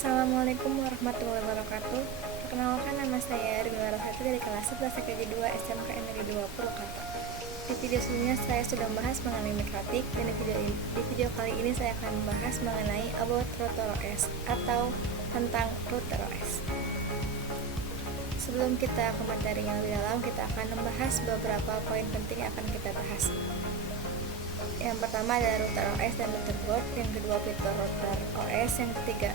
Assalamualaikum warahmatullahi wabarakatuh. Perkenalkan, nama saya Rimla Rohati dari kelas 11 KJ 2 SMK Negeri 2 Purwakarta. Di video sebelumnya saya sudah membahas mengenai mikrotik, dan di video kali ini saya akan membahas mengenai about router OS atau tentang router OS. Sebelum kita ke materi yang lebih dalam, kita akan membahas beberapa poin penting yang akan kita bahas. Yang pertama adalah router OS dan router board, yang kedua fitur router OS, yang ketiga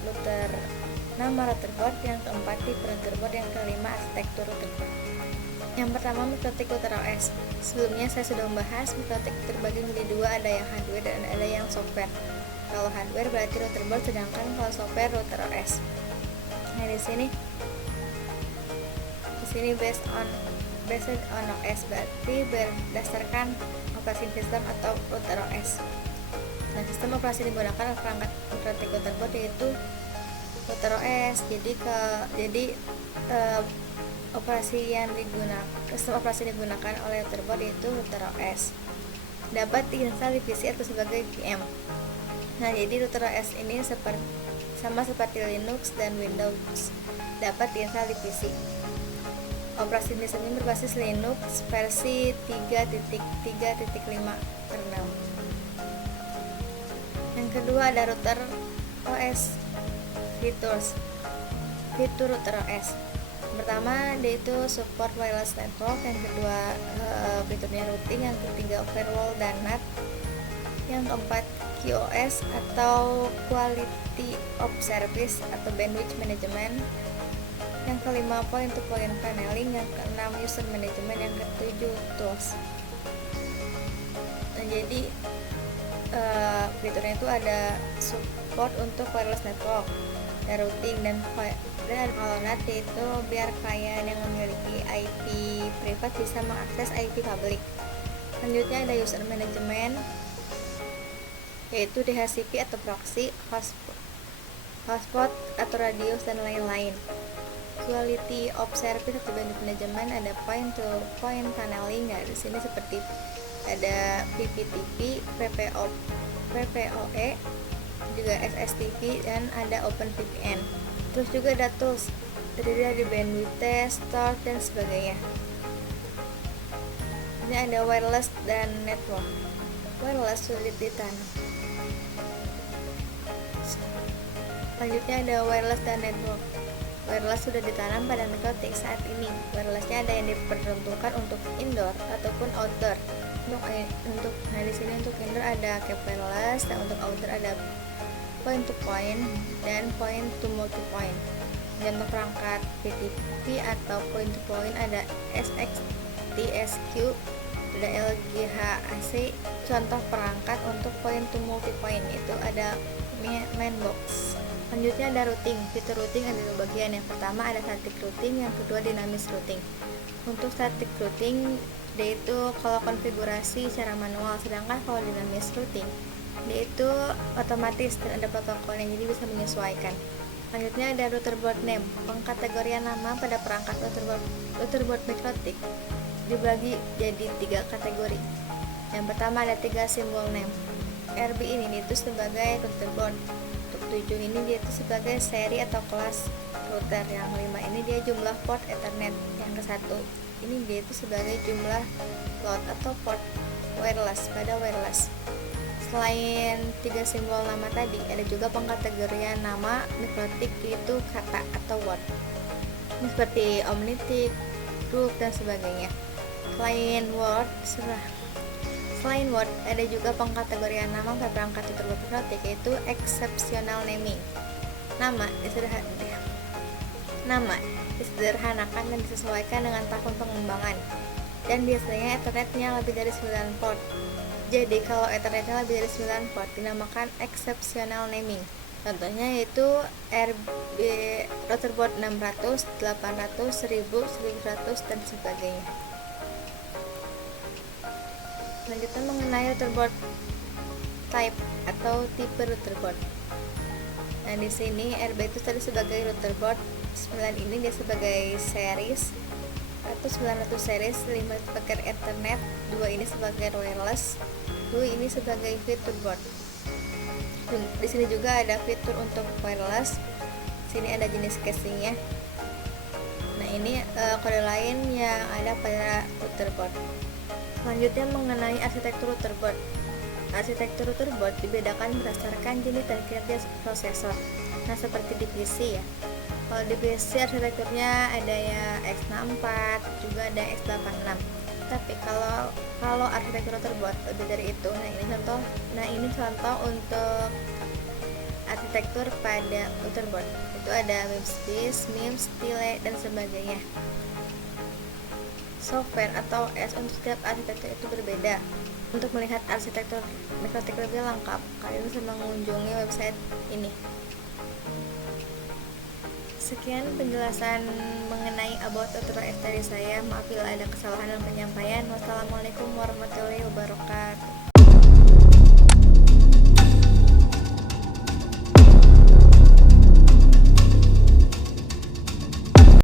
nama router board, yang keempat tipe router board, yang kelima arsitektur router board. Yang pertama, mikrotik router OS. Sebelumnya saya sudah membahas mikrotik terbagi menjadi dua, ada yang hardware dan ada yang software. Kalau hardware berarti router board, sedangkan kalau software router OS. Nah, di sini based on OS berarti berdasarkan operasi sistem atau router OS. Nah, sistem operasi digunakan oleh perangkat mikrotik router board yaitu router OS. Sistem operasi digunakan oleh router board yaitu router OS. Dapat diinstal di PC atau sebagai VM. Nah, jadi router OS ini sama seperti Linux dan Windows, dapat diinstal di PC. Operasi sistemnya berbasis Linux versi 3.3.5 kernel. Yang kedua ada router OS fitur router OS. Pertama, dia itu support wireless network, yang kedua fiturnya routing, yang ketiga firewall dan NAT, yang keempat QoS atau quality of service atau bandwidth management, yang kelima point-to-point tunneling, yang keenam user management, yang ketujuh tools. Nah, jadi fiturnya itu ada support untuk wireless network, ada routing dan kalau NAT itu biar klien yang memiliki IP privat bisa mengakses IP public. Selanjutnya ada user management, yaitu DHCP atau proxy, hotspot atau radius dan lain-lain. Quality of service atau bandwidth management, ada point to point tunneling. Nah, di sini seperti ada PPTP, PPOE, juga SSTP, dan ada OpenVPN. Terus juga ada tools, terdiri dari bandwidth test, start, dan sebagainya. Ini ada wireless dan network. Wireless sulit ditanam. Selanjutnya ada wireless dan network. Wireless sudah ditanam pada mikrotik saat ini. Wirelessnya ada yang diperuntukkan untuk indoor ataupun outdoor. Nah, di sini untuk indoor ada cap wireless, dan untuk outdoor ada point to point dan point to multi point. Dan untuk perangkat PTP atau point to point ada SXTSQ, ada LGHAC. Contoh perangkat untuk point to multi point itu ada mainbox. Selanjutnya ada routing. Fitur routing ada dua bagian. Yang pertama ada static routing, yang kedua dynamic routing. Untuk static routing, dia itu kalau konfigurasi secara manual, sedangkan kalau dynamic routing, dia itu otomatis dan ada protokolnya, jadi bisa menyesuaikan. Selanjutnya ada router board name. Pengkategorian nama pada perangkat router board mikrotik dibagi jadi 3 kategori. Yang pertama ada 3 simbol name. RB ini itu sebagai router board. Untuk 7 ini dia itu sebagai seri atau kelas router. Yang 5 ini dia jumlah port Ethernet. Yang ke-1 ini dia itu sebagai jumlah load atau port wireless pada wireless. Selain 3 simbol nama tadi, ada juga pengkategorian nama mikrotik, yaitu kata atau word. Ini seperti omnitic, group, dan sebagainya. Selain word, ada juga pengkategorian nama pada perangkat router mikrotik, yaitu exceptional naming. Nama disederhanakan dan disesuaikan dengan tahun pengembangan, dan biasanya Ethernetnya lebih dari 9 port. Jadi kalau Ethernetnya lebih dari 9 port dinamakan exceptional naming. Contohnya yaitu RB router board 600, 800, 1000, 1100, dan sebagainya. Selanjutnya mengenai router board type atau tipe router board. Nah, di sini RB itu tadi sebagai router board 9 ini dia sebagai series atau 900 series, 5 sebagai Ethernet, 2 ini sebagai wireless, 2 ini sebagai fitur board. Di sini juga ada fitur untuk wireless, sini ada jenis casingnya. Nah ini kode lain yang ada pada router board. Selanjutnya mengenai arsitektur router board. Arsitektur router board dibedakan berdasarkan jenis dan kerja prosesor. Nah seperti di PC ya. Kalau di PC arsitekturnya ada ya x64, juga ada x86. Tapi kalau arsitektur router board lebih dari itu. Nah ini contoh untuk arsitektur pada router board. Itu ada MIPS disk, MIPS, delay, dan sebagainya. Software atau OS untuk setiap arsitektur itu berbeda. Untuk melihat arsitektur MikroTik lebih lengkap, kalian bisa mengunjungi website ini. Sekian penjelasan mengenai About Router OS dari saya. Maaf bila ada kesalahan dalam penyampaian. Wassalamualaikum warahmatullahi wabarakatuh.